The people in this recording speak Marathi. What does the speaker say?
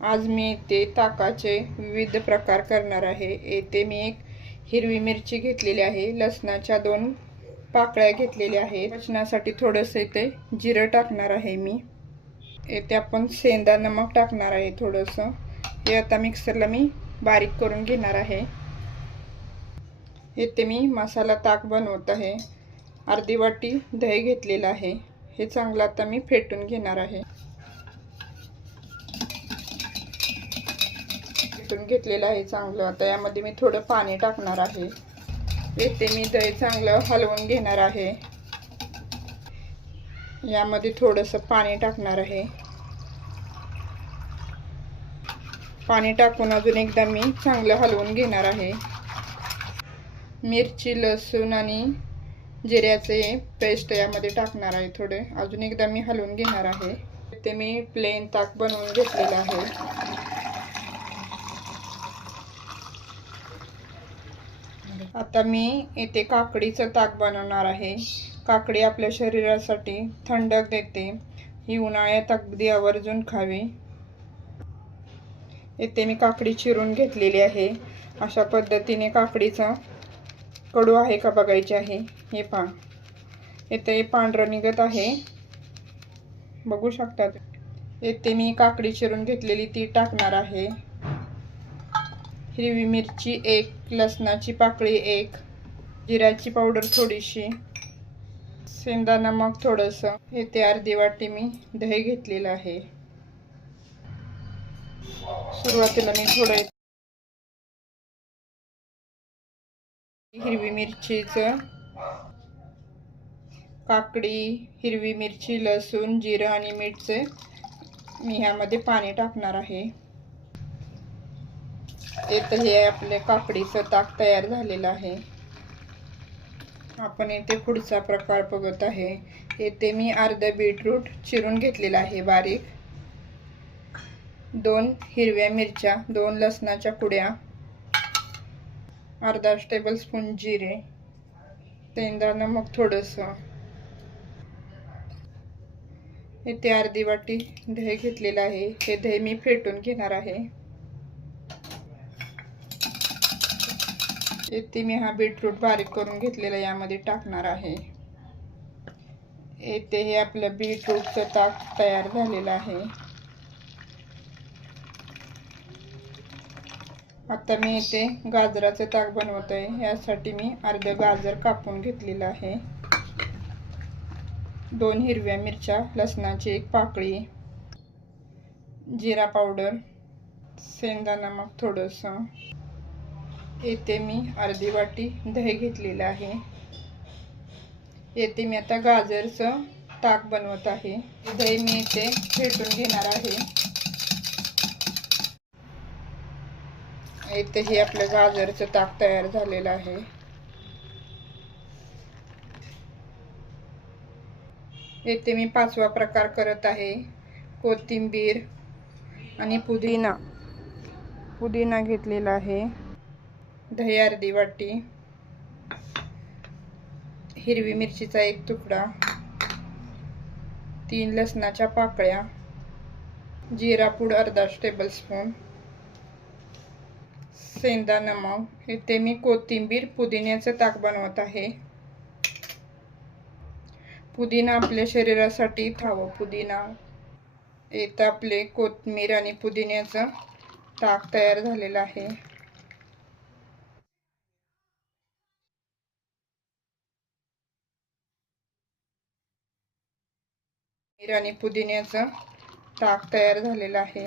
आज मी इथे ताकाचे विविध प्रकार करणार आहे। येथे मी एक हिरवी मिरची घेतलेली आहे, लसणाच्या 2 पाकळ्या घेतलेल्या आहेत, पचनासाठी थोडंसं इथे जिरं टाकणार आहे मी। येथे आपण सेंधा नमक टाकणार आहे थोडंसं। हे आता मिक्सरला मी बारीक करून घेणार आहे। येथे मी मसाला ताक बनवत आहे। अर्धी वाटी दही घेतलेलं आहे, हे चांगलं आता मी फेटून घेणार आहे। फेटून घेतलेलं आहे चांगलं। आता यामध्ये मी थोडं पाणी टाकणार आहे। येथे मी दही चांगलं हलवून घेणार आहे। यामध्ये थोडंसं पाणी टाकणार आहे। पाणी टाकून अजून एकदा मी चांगलं हलवून घेणार आहे। मिरची, लसूण आणि जिऱ्याचे पेस्ट यामध्ये टाकणार आहे थोडे। अजून एकदा मी हलवून घेणार आहे। इथे मी प्लेन ताक बनवून घेतलेलं आहे। आता मी इथे काकडीचं ताक बनवणार आहे। काकडी आपल्या शरीरासाठी थंडक देते, ही उन्हाळ्यात अगदी आवर्जून खावी। इथे मी काकडी चिरून घेतलेली आहे। अशा पद्धतीने काकडीचा कडू आहे का बघायचे आहे। हे पहा, इथे पांढरं निघत आहे, बघू शकतात। इथे मी काकडी चिरून घेतलेली ती टाकणार आहे। हिरवी मिरची 1, लसणाची पाकळी 1, जिऱ्याची पावडर थोडीशी, सेंधा नमक थोडंसं। इथे अर्धी वाटी मी दही घेतलेलं आहे। सुरुवातीला मी थोडं हिरवी मिरचीचं, काकडी, हिरवी मिरची, लसूण, जिरं आणि मीठचे मी ह्यामध्ये पाणी टाकणार आहे। इथे हे आपले काकडीचं ताक तयार झालेलं आहे। आपण इथे पुढचा प्रकार बघत आहे। इथे मी अर्धा बीटरूट चिरून घेतलेला आहे बारीक, 2 हिरव्या मिरच्या, 2 लसणाच्या कुड्या, अर्धा टेबलस्पून जिरे, सेंधा नमक थोडंसं। इथे अर्धी वाटी दही घेतलेलं आहे, हे दही मी फेटून घेणार आहे। इथे मी हा बीटरूट बारीक करून घेतलेला यामध्ये टाकणार आहे। इथे हे आपलं बीटरूटचं ताक तयार झालेलं आहे। आता मी इथे गाजराचं ताक बनवत आहे। यासाठी मी अर्ध गाजर कापून घेतलेलं आहे, 2 हिरव्या मिरच्या, लसणाची 1 पाकळी, जिरा पावडर, सेंधा नमक थोडंसं। इथे मी अर्धी वाटी दही घेतलेलं आहे। येथे मी आता गाजरचं ताक बनवत आहे। दही मी इथे फेटून घेणार आहे। इथे हे आपलं गाजरचं ताक तयार झालेलं आहे। येथे मी 5वा प्रकार करत आहे। कोथिंबीर आणि पुदिना घेतलेला आहे, दही अर्धी वाटी, हिरवी मिरचीचा 1 तुकडा, 3 लसणाच्या पाकळ्या, जिरा पूड अर्धा टेबलस्पून, सेंधा नमक। इथे मी कोथिंबीर पुदिन्याचं ताक बनवत आहे। पुदिना आपल्या शरीरासाठी खावं। पुदिना इथं आपले कोथिंबीर आणि पुदिन्याचं ताक तयार झालेलं आहे। आणि पुदिन्याचं ताक तयार झालेलं आहे।